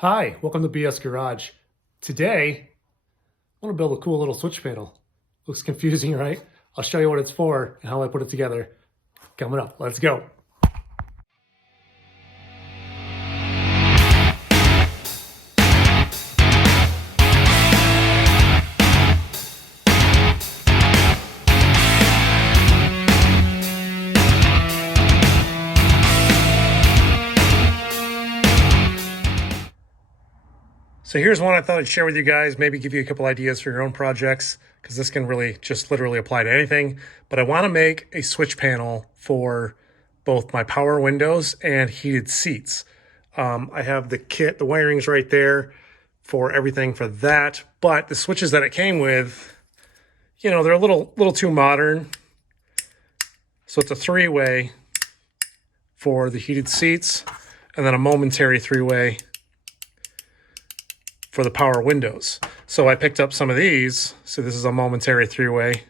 Hi, welcome to BS Garage. Today, I want to build a cool little switch panel. Looks confusing, right? I'll show you what it's for and how I put it together. Coming up, let's go. So here's one I thought I'd share with you guys, maybe give you a couple ideas for your own projects, because this can really just literally apply to anything. But I want to make a switch panel for both my power windows and heated seats. I have the kit, the wiring's right there for everything for that. But the switches that it came with, you know, they're a little too modern. So it's a three-way for the heated seats, and then a momentary three-way for the power windows. So I picked up some of these. So this is a momentary three-way,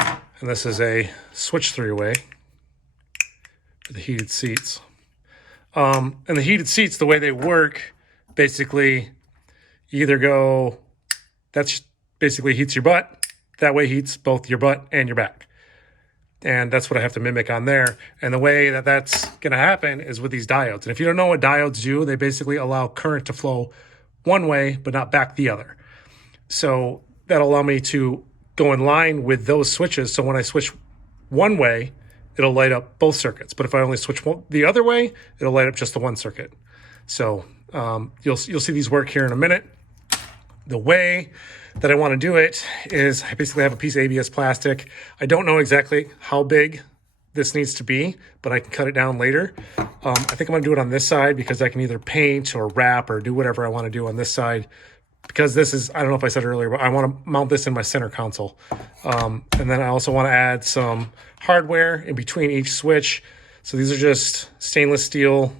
and this is a switch three-way for the heated seats. And the heated seats, the way they work, basically, you either go, that's basically heats your butt. That way heats both your butt and your back. And that's what I have to mimic on there. And the way that that's going to happen is with these diodes. And if you don't know what diodes do, they basically allow current to flow one way, but not back the other. So that'll allow me to go in line with those switches. So when I switch one way, it'll light up both circuits. But if I only switch the other way, it'll light up just the one circuit. So you'll see these work here in a minute. The way that I want to do it is I basically have a piece of ABS plastic. I don't know exactly how big this needs to be, but I can cut it down later. I think I'm going to do it on this side because I can either paint or wrap or do whatever I want to do on this side. Because this is, I don't know if I said earlier, but I want to mount this in my center console. And then I also want to add some hardware in between each switch. So these are just stainless steel,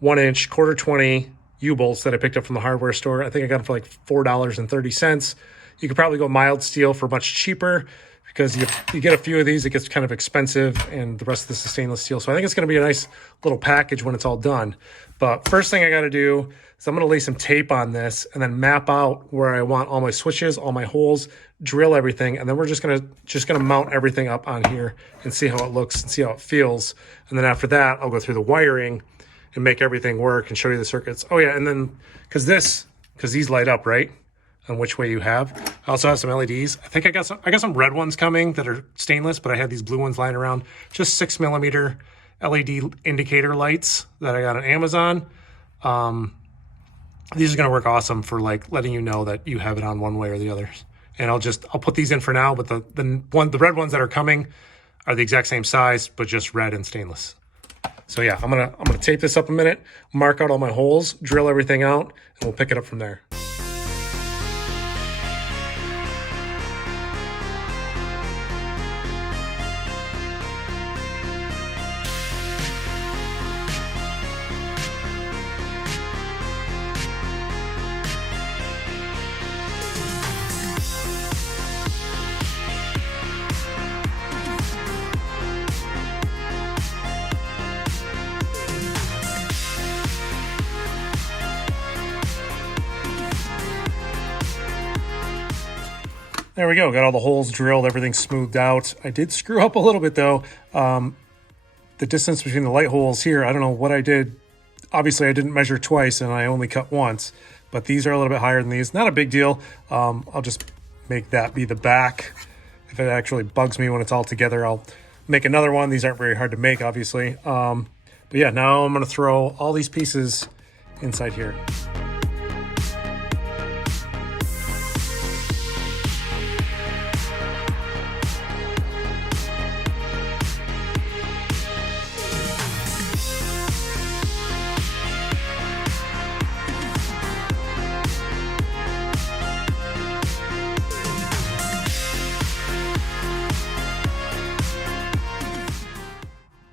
1-inch, quarter 20 U-bolts that I picked up from the hardware store. I think I got them for like $4.30. You could probably go mild steel for much cheaper because you get a few of these, it gets kind of expensive, and the rest of this is stainless steel. So I think it's going to be a nice little package when it's all done. But first thing I got to do is I'm going to lay some tape on this and then map out where I want all my switches, all my holes, drill everything, and then we're just gonna mount everything up on here and see how it looks and see how it feels. And then after that, I'll go through the wiring and make everything work and show you the circuits. Oh yeah, and then because these light up, right, on which way you have. I also have some LEDs. I think I got some red ones coming that are stainless, but I had these blue ones lying around. Just 6mm LED indicator lights that I got on Amazon. These are gonna work awesome for like letting you know that you have it on one way or the other. And I'll put these in for now, but the red ones that are coming are the exact same size, but just red and stainless. So yeah, I'm gonna tape this up a minute, mark out all my holes, drill everything out, and we'll pick it up from there. There we go. Got all the holes drilled, everything smoothed out. I did screw up a little bit though. The distance between the light holes here, I don't know what I did. Obviously I didn't measure twice and I only cut once, but these are a little bit higher than these. Not a big deal. I'll just make that be the back. If it actually bugs me when it's all together, I'll make another one. These aren't very hard to make, obviously. But yeah, now I'm gonna throw all these pieces inside here.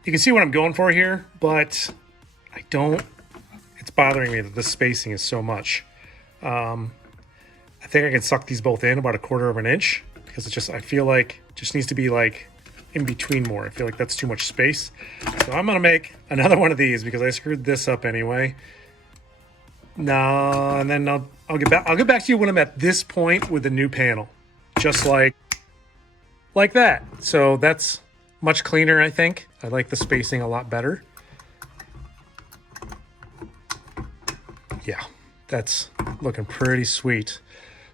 You can see what I'm going for here, but it's bothering me that this spacing is so much. I think I can suck these both in about 1/4 of an inch because I feel like it just needs to be like in between more. I feel like that's too much space. So I'm gonna make another one of these because I screwed this up anyway. No, and then I'll get back. I'll get back to you when I'm at this point with the new panel, just like that. So that's much cleaner, I think. I like the spacing a lot better. Yeah, that's looking pretty sweet.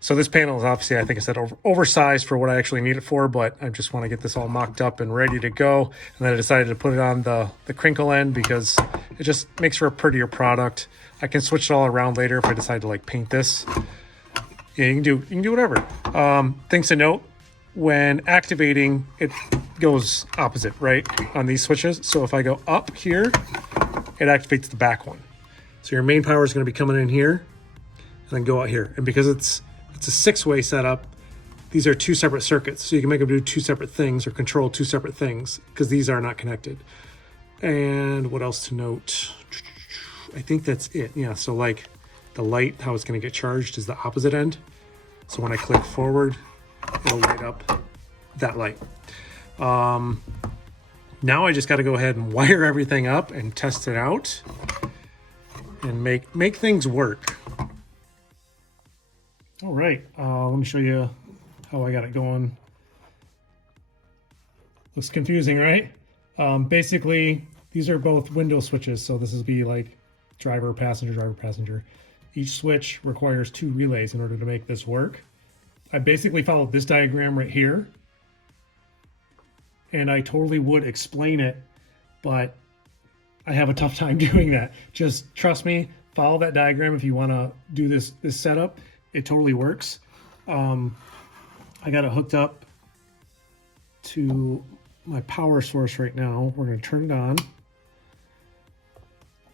So this panel is obviously, I think I said, oversized for what I actually need it for, but I just want to get this all mocked up and ready to go. And then I decided to put it on the crinkle end because it just makes for a prettier product. I can switch it all around later if I decide to like paint this. Yeah, you can do whatever. Things to note, when activating, it goes opposite, right, on these switches. So if I go up here, it activates the back one. So your main power is going to be coming in here and then go out here. And because it's a 6-way setup, these are 2 separate circuits. So you can make them do 2 separate things or control 2 separate things because these are not connected. And what else to note? I think that's it. Yeah, so like the light, how it's going to get charged is the opposite end. So when I click forward, it'll light up that light. Now I just got to go ahead and wire everything up and test it out and make things work. All right, let me show you how I got it going. Looks confusing, right? Basically, these are both window switches. So this is be like driver, passenger, driver, passenger. Each switch requires 2 relays in order to make this work. I basically followed this diagram right here. And I totally would explain it, but I have a tough time doing that. Just trust me, follow that diagram if you want to do this setup. It totally works. I got it hooked up to my power source right now. We're going to turn it on.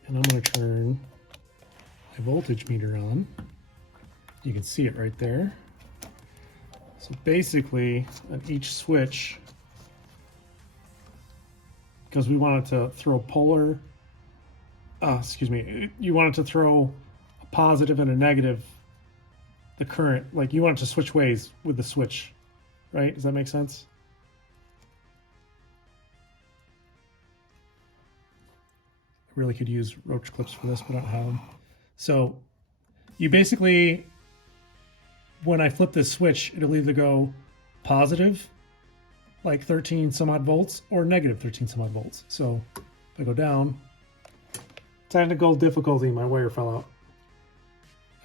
And I'm going to turn my voltage meter on. You can see it right there. So basically, on each switch, because we wanted to throw you wanted to throw a positive and a negative, the current, like you want it to switch ways with the switch, right? Does that make sense? I really could use roach clips for this, but I don't have them. So you basically, when I flip this switch, it'll either go positive, like 13 some odd volts, or negative 13 some odd volts. So if I go down, technical difficulty, my wire fell out.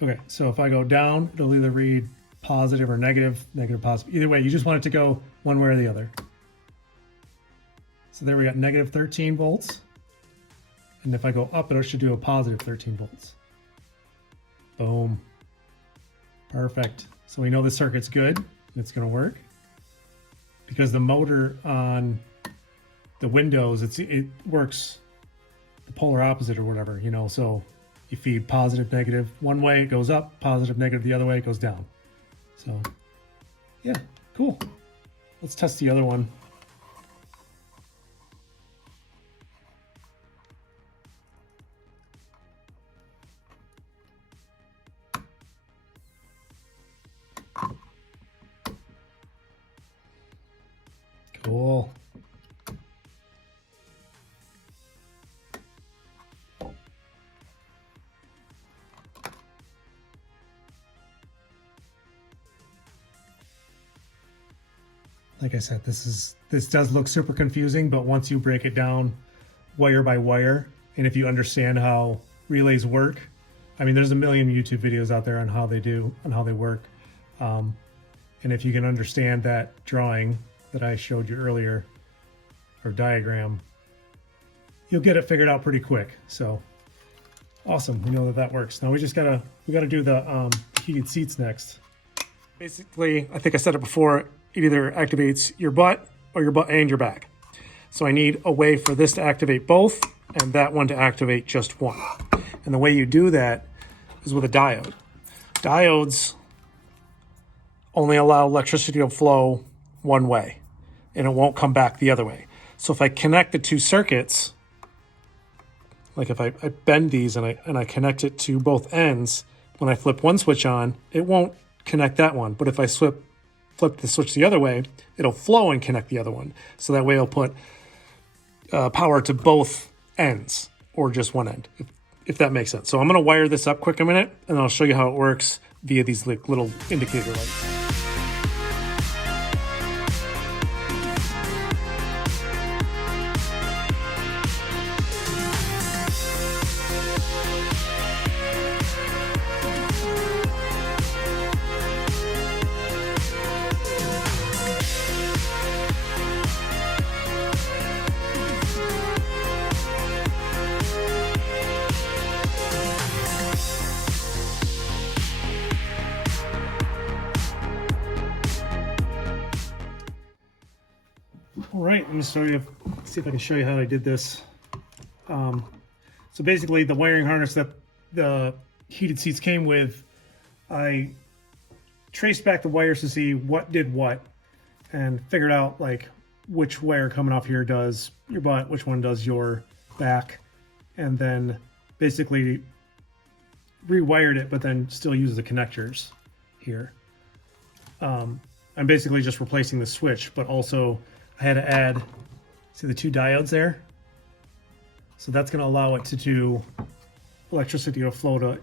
Okay, so if I go down, it'll either read positive or negative, negative, positive. Either way, you just want it to go one way or the other. So there we got negative 13 volts. And if I go up, it should do a positive 13 volts. Boom. Perfect. So we know the circuit's good. It's going to work. Because the motor on the windows, it works the polar opposite or whatever, you know. So you feed positive, negative one way, it goes up, positive, negative the other way, it goes down. So yeah, cool. Let's test the other one. Cool. Like I said, this does look super confusing, but once you break it down wire by wire, and if you understand how relays work, I mean, there's a million YouTube videos out there on how they work. And if you can understand that drawing that I showed you earlier, or diagram, you'll get it figured out pretty quick. So awesome, we know that works. Now we gotta do the heated seats next. Basically, I think I said it before, it either activates your butt or your butt and your back. So I need a way for this to activate both and that one to activate just one. And the way you do that is with a diode. Diodes only allow electricity to flow one way, and it won't come back the other way. So if I connect the 2 circuits, like if I bend these and I connect it to both ends, when I flip one switch on, it won't connect that one. But if I flip the switch the other way, it'll flow and connect the other one. So that way it'll put power to both ends or just one end, if that makes sense. So I'm going to wire this up quick a minute, and I'll show you how it works via these little indicator lights. All right, let me see if I can show you how I did this. So basically the wiring harness that the heated seats came with, I traced back the wires to see what did what and figured out like which wire coming off here does your butt, which one does your back, and then basically rewired it, but then still uses the connectors here. I'm basically just replacing the switch, but also I had to add, see the 2 diodes there? So that's going to allow it to do electricity to flow to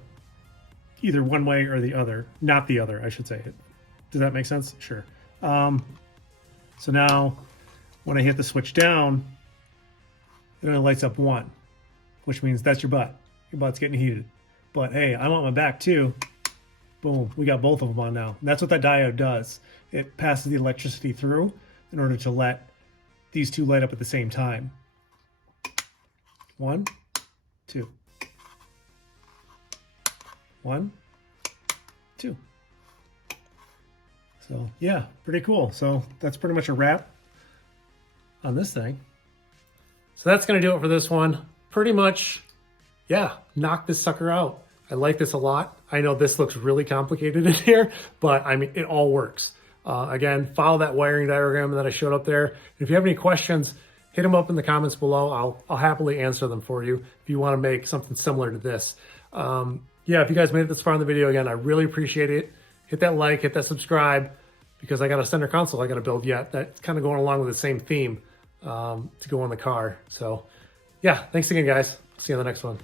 either one way or the other. Not the other, I should say. Does that make sense? Sure. So now when I hit the switch down, it only lights up 1, which means that's your butt. Your butt's getting heated. But hey, I want my back too. Boom, we got both of them on now. And that's what that diode does. It passes the electricity through in order to let these 2 light up at the same time. 1, 2. 1, 2. So yeah, pretty cool. So that's pretty much a wrap on this thing. So that's gonna do it for this one. Pretty much, yeah, knock this sucker out. I like this a lot. I know this looks really complicated in here, but I mean, it all works. Again, follow that wiring diagram that I showed up there. If you have any questions, hit them up in the comments below. I'll happily answer them for you if you want to make something similar to this. Yeah, if you guys made it this far in the video, again, I really appreciate it. Hit that like, hit that subscribe, because I got a center console I got to build yet. That's kind of going along with the same theme to go on the car. So yeah, thanks again, guys. See you on the next one.